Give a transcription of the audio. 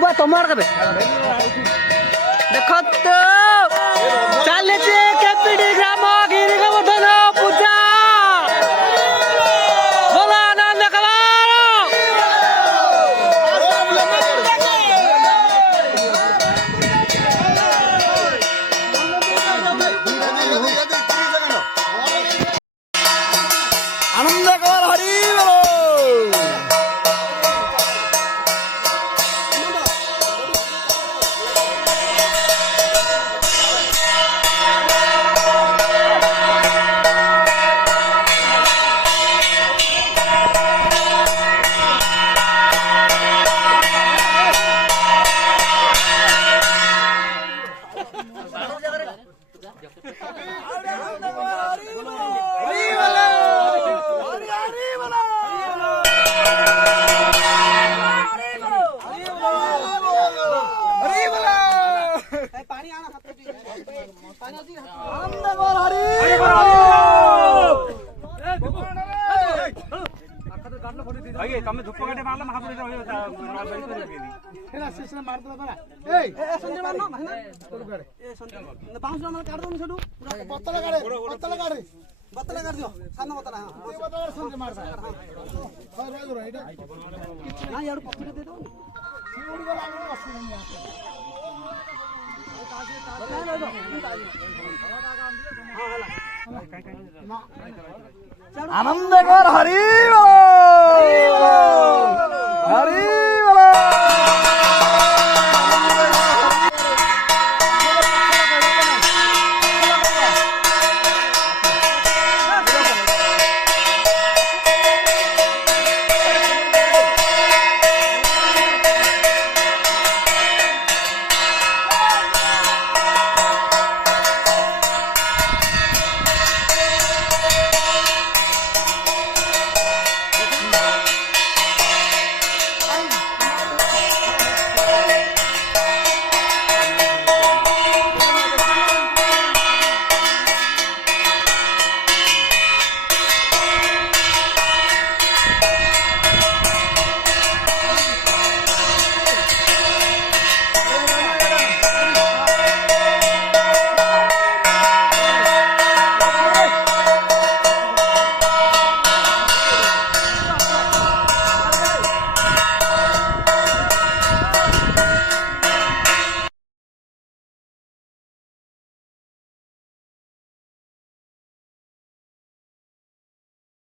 बुआ तुम्हार कबे देखो तो चले जे केपीडी ग्राम गिरी गोवर्धन पूजा बोला आनंद तमे धूप काटे मारला महापुर हेला सिस्टम मार दला बरा ए संजय मारनो भाईना तोर करे ए संजय बाउंस मार काट दो छडू बतला काट दियो सामने बतला हां ए बतला संजय मार सा हां राय गो राइट ना यार पकड़ दे दो सीउडी वाला आगे असुन नहीं आता आनंद कर हरि बोल हरि